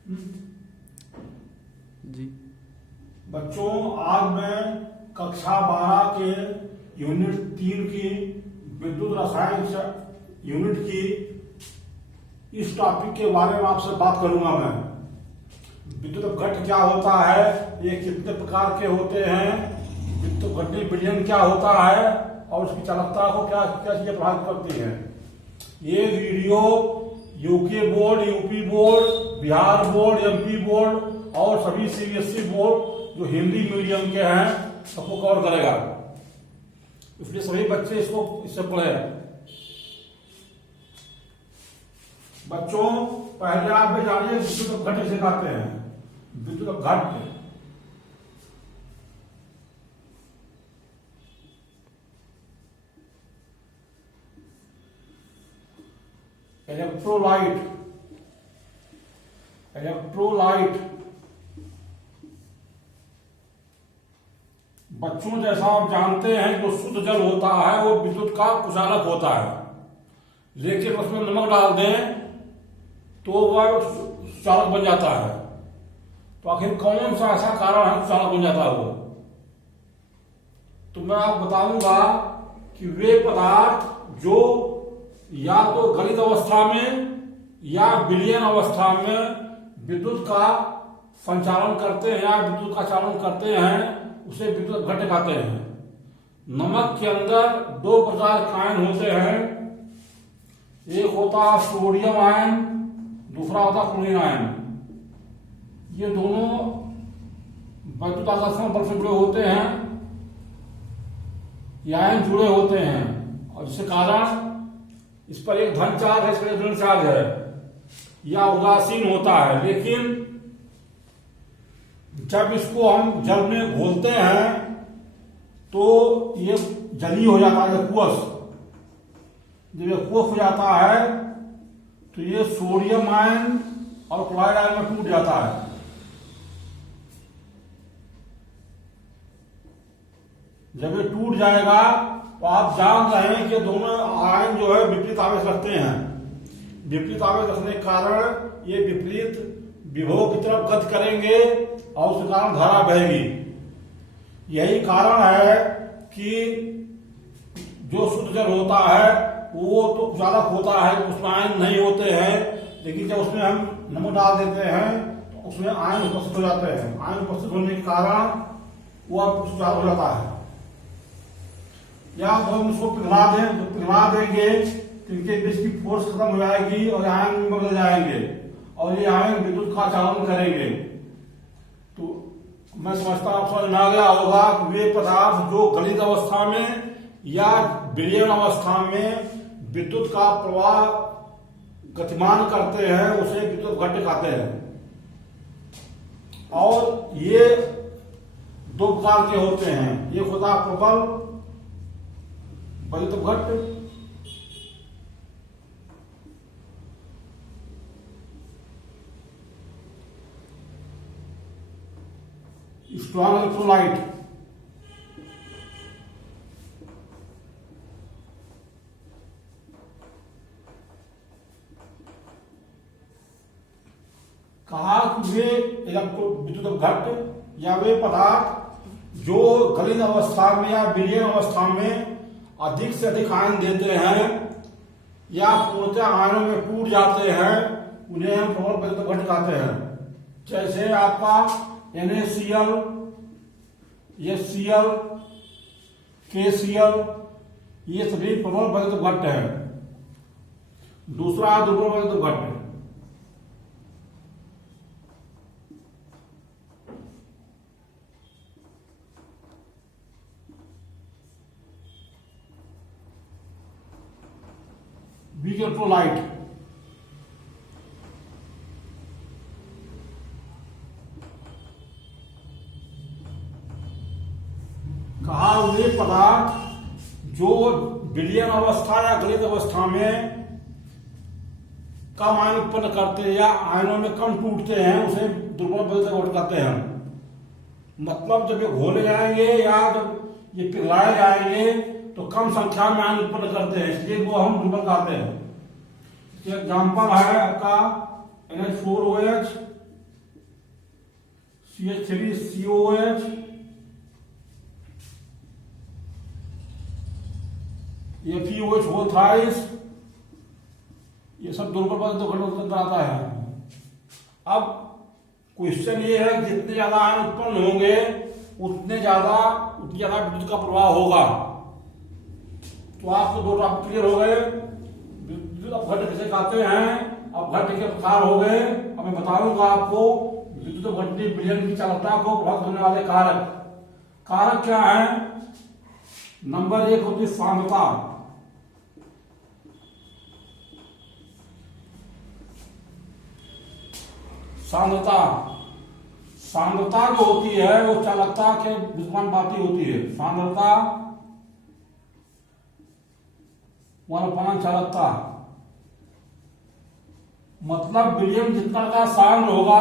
जी बच्चों, आज मैं कक्षा 12 के यूनिट 3 की विद्युत रसायन यूनिट की इस टॉपिक के बारे में आपसे बात करूंगा। मैं विद्युत घट क्या होता है, ये कितने प्रकार के होते हैं, विद्युत घटनी विलयन क्या होता है और उसकी चालकता को क्या क्या चीजें प्रभावित करती हैं। ये video UK board, UP board, Bihar board, MP board और सभी सीबीएसई बोर्ड जो हिंदी मीडियम के हैं सबको कवर करेगा, इसलिए सभी बच्चे इससे पढ़े। बच्चों, पहले आप भी जानिए विद्युत घट किसे कहते हैं। विद्युत घट इलेक्ट्रोलाइट बच्चों, जैसा आप जानते हैं जो शुद्ध जल होता है वो विद्युत का कुचालक होता है, लेकिन उसमें नमक डाल दें तो वह चालक बन जाता है। तो आखिर कौन सा ऐसा कारण है चालक बन जाता है वो, तो मैं आपको बताऊंगा कि वे पदार्थ जो या तो गलित अवस्था में या विलयन अवस्था में विद्युत का संचालन करते हैं या विद्युत का चालन करते हैं, उसे विद्युत घट कहते हैं। नमक के अंदर दो प्रकार के आयन होते हैं, एक होता है सोडियम आयन, दूसरा होता है क्लोरीन आयन। ये दोनों विद्युत आकर्षण बल से जुड़े होते हैं, ये आयन जुड़े होते हैं और जिसके कारण इस पर एक धन चार्ज है, इस पर एक ऋण चार्ज है या उदासीन होता है। लेकिन जब इसको हम जल में घोलते हैं तो ये जलीय हो जाता है, कुअस। जब ये कुअस हो जाता है तो ये सोडियम आयन और क्लोराइड आयन में टूट जाता है। जब ये टूट जाएगा तो आप जान रहे हैं कि दोनों आयन जो है विपरीत आवेश रखते हैं। विपरीत आवेश रखने के कारण ये विपरीत विभव की तरफ गति करेंगे और उसके कारण धारा बहेगी। यही कारण है कि जो शुद्ध जल होता है वो तो कुचालक होता है, उसमें आयन नहीं होते हैं, लेकिन जब उसमें हम नमक डाल देते हैं तो उसमें आयन उपस्थित हो जाते हैं। आयन उपस्थित होने के कारण वो कुचालक हो जाता है। या तो हम उसको पिघला दें, तो पिघला देंगे तो इनके बीच की फोर्स खत्म हो जाएगी और आयन में बदल जाएंगे और ये आयन विद्युत का चालन करेंगे। तो मैं समझता हूं आप समझ में आ गया होगा कि वे पदार्थ जो गलित अवस्था में या विलयन अवस्था में विद्युत का प्रवाह गतिमान करते हैं उसे विद्युत घट कहते हैं। और ये दो प्रकार के होते हैं, एक होता है प्रबल विद्युत घट, स्ट्रॉन्ग इलेक्ट्रोलाइट। कहा कि वे विद्युत घट या वे पदार्थ जो गलित अवस्था में या विलयन अवस्था में अधिक से अधिक आयन देते हैं या पूर्णतः आयनों में टूट जाते हैं, उन्हें हम प्रबल विद्युत घट कहते हैं। जैसे आपका NaCl, HCl, KCl, ये सभी प्रबल विद्युत घट है। दूसरा दुर्बल विद्युत घट है। Weak electrolyte. कहा वे पदार्थ जो विलयन अवस्था या गलित अवस्था में कम आयन उत्पन्न करते हैं या आयनों में कम टूटते हैं उसे दुर्बल विद्युत घट कहते हैं। मतलब जब ये घोले जाएंगे या जब ये पिघलाए जाएंगे तो कम संख्या में आयन उत्पन्न करते हैं, इसलिए वो हम दुर्बल कहते हैं। एग्जाम्पल है आपका NH4OH CH3COH, FeOH whole thrice, ये सब दुर्बल पदार्थ तो घटक के अंदर आता है। अब क्वेश्चन ये है जितने ज्यादा आयन उत्पन्न होंगे उतनी ज्यादा विद्युत का प्रवाह होगा। तो आपको दो टॉपिक क्लियर हो गए। विद्युत अपघट्ट किसे कहते हैं, अपघट्ट के प्रकार हो गए। अब मैं बताऊंगा आपको विद्युत अपघट्य विलयन की चालकता को प्रभावित करने वाले कारक। कारक क्या है? नंबर 1 होती है सांद्रता। सांद्रता जो होती है वो चालकता के विद्युत्पाती होती है। सांद्रता 1/, चालकता मतलब विलयन जितना का सांद्र होगा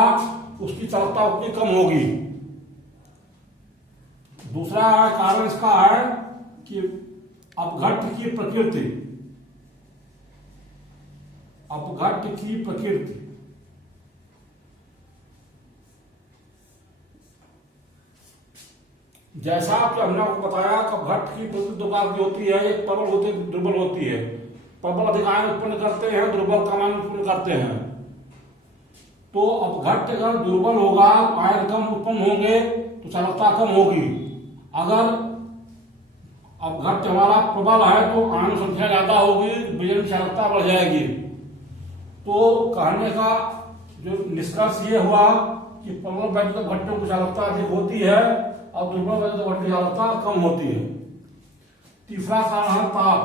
उसकी चालकता उतनी कम होगी। दूसरा कारण इसका है कि अपघट्ट की प्रकृति। अपघट्ट की प्रकृति जैसा कि हमने आपको बताया कि अपघट्ट की प्रकृति दो प्रकार की होती है, एक प्रबल होती है, दुर्बल होती है। प्रबल अधिक आयन उत्पन्न करते हैं, दुर्बल कम आयन उत्पन्न करते हैं। तो अपघट्ट अगर दुर्बल होगा, आयन कम उत्पन्न होंगे तो चालकता कम होगी। अगर अपघट्ट हमारा प्रबल है तो आयन संख्या ज्यादा होगी, विलयन की चालकता बढ़ जाएगी। तो कहने का जो निष्कर्ष ये हुआ कि प्रबल वैद्युत अपघट्टों की चालकता अधिक होती है और दुर्बल वैद्युत अपघट्टों की चालकता कम होती है। तीसरा कारण है ताप।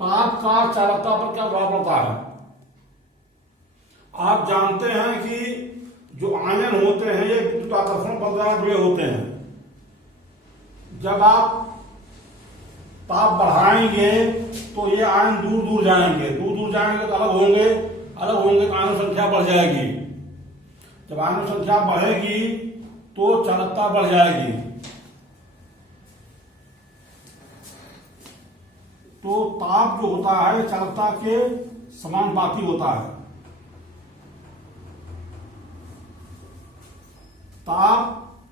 ताप का चालकता पर क्या प्रभाव पड़ता है? आप जानते हैं कि जो आयन होते हैं ये विद्युत आकर्षण बल द्वारा जुड़े होते हैं। जब आप ताप बढ़ाएंगे तो ये आयन दूर दूर जाएंगे, दूर दूर जाएंगे तो अलग होंगे तो आयन संख्या बढ़ जाएगी। जब आयन संख्या बढ़ेगी तो चालकता बढ़ जाएगी। तो ताप जो होता है चालकता के समानुपाती होता है। ताप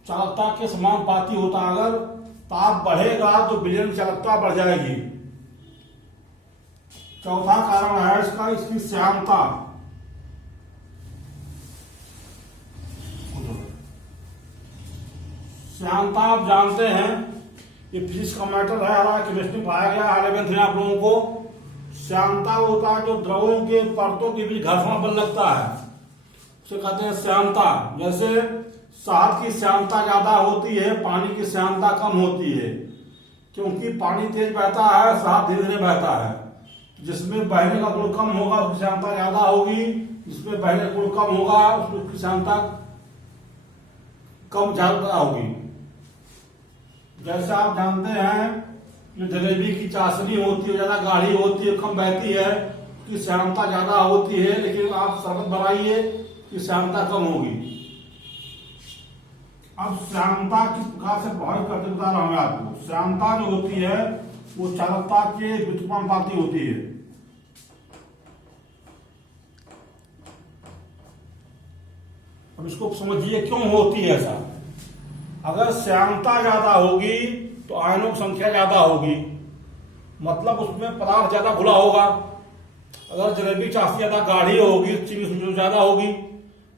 चालकता के समानुपाती होता है। अगर ताप बढ़ेगा तो विलयन की चालकता बढ़ जाएगी। चौथा कारण है इसका इसकी श्यानता। श्यानता आप जानते हैं ये फिजिक्स का मैटर है, हमारा केमिस्ट्री में पढ़ाया गया है 11th में आप लोगों को। श्यानता होता है जो द्रवों के परतों के बीच घर्षण बल लगता है, उसे कहते हैं श्यानता। जैसे शहद की श्यानता ज्यादा होती है, पानी की श्यानता कम होती है, क्योंकि पानी तेज बहता है, शहद धीरे धीरे बहता है। जिसमें बहने का गुण कम होगा उसकी श्यानता ज्यादा होगी, जिसमें बहने का गुण कम होगा उसकी श्यानता कम ज्यादा होगी। जैसे आप जानते हैं जो जलेबी की चाशनी होती है ज्यादा गाढ़ी होती है, कम बहती है, उसकी श्यानता ज्यादा होती है। लेकिन आप शरबत बनाइए कि श्यानता कम होगी। अब श्यानता किस प्रकार से प्रभावित करते बता रहा हूं आपको। श्यानता जो होती है वो चालकता के व्युत्पन्नपाती होती है। अब इसको समझिए क्यों होती है ऐसा। अगर श्यानता ज्यादा होगी तो आयनों की संख्या ज्यादा होगी, मतलब उसमें पदार्थ ज्यादा घुला होगा। अगर जलेबी चाशनी ज्यादा गाढ़ी होगी चीनी उसमें ज्यादा होगी,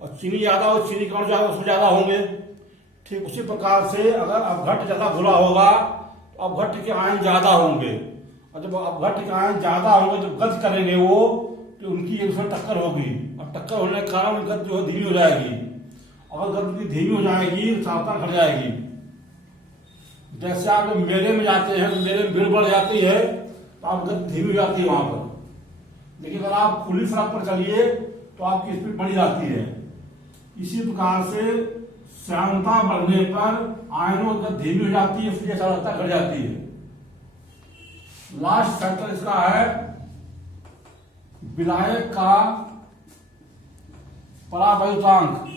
और चीनी ज्यादा हो चीनी कण ज्यादा उसमें ज्यादा होंगे। ठीक उसी प्रकार से अगर अपघट्ट ज्यादा घुला होगा तो अपघट्ट के आयन ज्यादा होंगे, और जब अपघट्ट के आयन ज्यादा होंगे जब गति करेंगे वो तो उनकी एक दूसरे टक्कर होगी, और टक्कर होने के कारण गति जो है धीमी हो जाएगी। अगर गति धीमी हो जाएगी तो चालकता घट जाएगी। जैसे आप जब मेले में जाते हैं तो मेले में भीड़ बढ़ जाती है तो आप गति धीमी हो जाती है वहां पर। लेकिन अगर आप खुली सड़क पर चलिए तो आपकी स्पीड बढ़ी जाती है। इसी प्रकार से श्यानता बढ़ने पर आयनों की गति धीमी हो जाती है, इसलिए चालकता घट जाती है। लास्ट फैक्टर इसका है विलायक का परावैद्युतांक।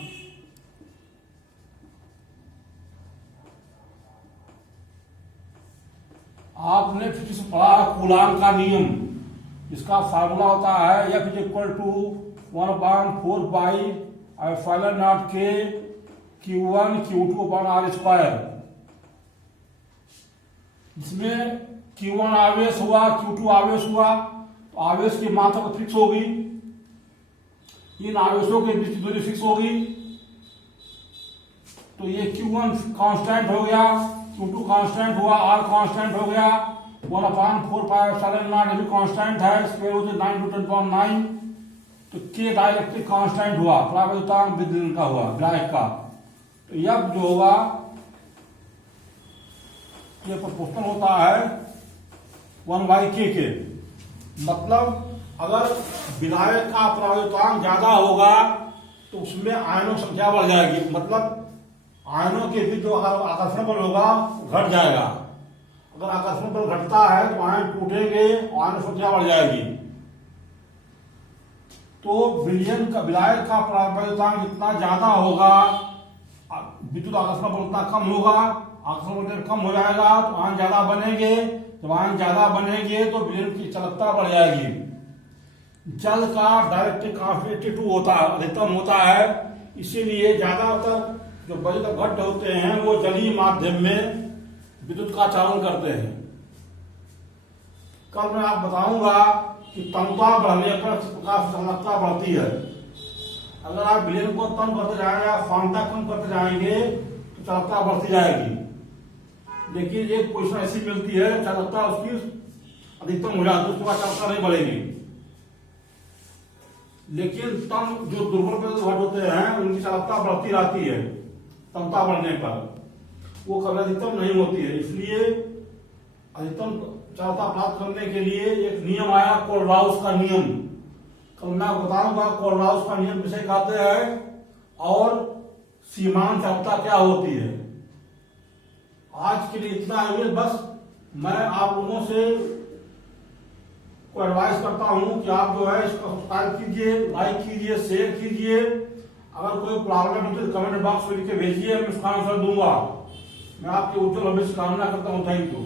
आपने फिजिक्स पढ़ा कूलाम का नियम। इसका फार्मूला होता है F is equal to 1/4 pi epsilon naught के Q1 Q2 upon R square. इसमें Q1 आवेश हुआ, Q2 आवेश हुआ, तो आवेश की मात्रा तो फिक्स होगी, इन आवेशों के बीच की दूरी फिक्स होगी। तो ये Q1 कांस्टेंट हो गया, Q2 कांस्टेंट हुआ, R कांस्टेंट हो गया, 1/4 पाई एप्सिलॉन नॉट भी कांस्टेंट है, स्क्वायर रूट 9 × 10⁹। तो K डाइलेक्ट्रिक कांस्टेंट हुआ, परावैद्युतांक विद्युत का हुआ, विलायक का। तो F जो होगा ये प्रोपोर्शनल होता है 1/K के। मतलब अगर विलायक का परावैद्युतांक ज्यादा होगा तो उसमें आयनों की संख्या बढ़ जाएगी, मतलब आयनों के बीच जो आकर्षण बल होगा घट जाएगा। अगर आकर्षण बल घटता है तो आयन टूटेंगे, आयनों की संख्या बढ़ जाएगी। तो विलायक का परावैद्युतांक जितना ज्यादा होगा, विद्युत आकर्षण बल उतना कम होगा, आकर्षण बल कम हो जाएगा तो आयन ज्यादा बनेंगे, जब आयन ज्यादा बनेंगे तो विलयन की चालकता बढ़ जाएगी। जल का डाइलेक्ट्रिक कांस्टेंट 2 होता है, अधिकतम होता है, इसीलिए ज्यादातर जो बल घट होते हैं वो जलीय माध्यम में विद्युत का चालन करते हैं। कल मैं आपको बताऊंगा कि तन्यता बढ़ने पर प्रकाश चालकता बढ़ती है। अगर आप विलयन को कम करते जाएंगे या सांद्रता कम करते जाएंगे तो चालकता बढ़ती जाएगी, लेकिन एक पोजीशन ऐसी मिलती है चालकता उसकी अधिकतम हो जाती है, उसके बाद चालकता नहीं बढ़ेगी। लेकिन तम जो दुर्बल घट होते हैं उनकी चालकता बढ़ती रहती है, तन्यता बढ़ने पर वो कभी अधिकतम नहीं होती है। इसलिए अधिकतम चालकता प्राप्त करने के लिए एक नियम आया, कोलराउस का नियम। कल मैं बताऊंगा कोलराउस का नियम किसे कहते हैं और सीमांत चालकता क्या होती है। आज के लिए इतना है, बस मैं आप लोगों से को एडवाइस करता हूं कि आप जो है इसको सब्सक्राइब कीजिए, लाइक कीजिए, शेयर कीजिए। अगर कोई प्रॉब्लम है तो कमेंट बॉक्स में लिख के भेजिए, मैं उसका आंसर दूंगा। मैं आपके उज्जवल भविष्य कामना करता हूं। Thank you.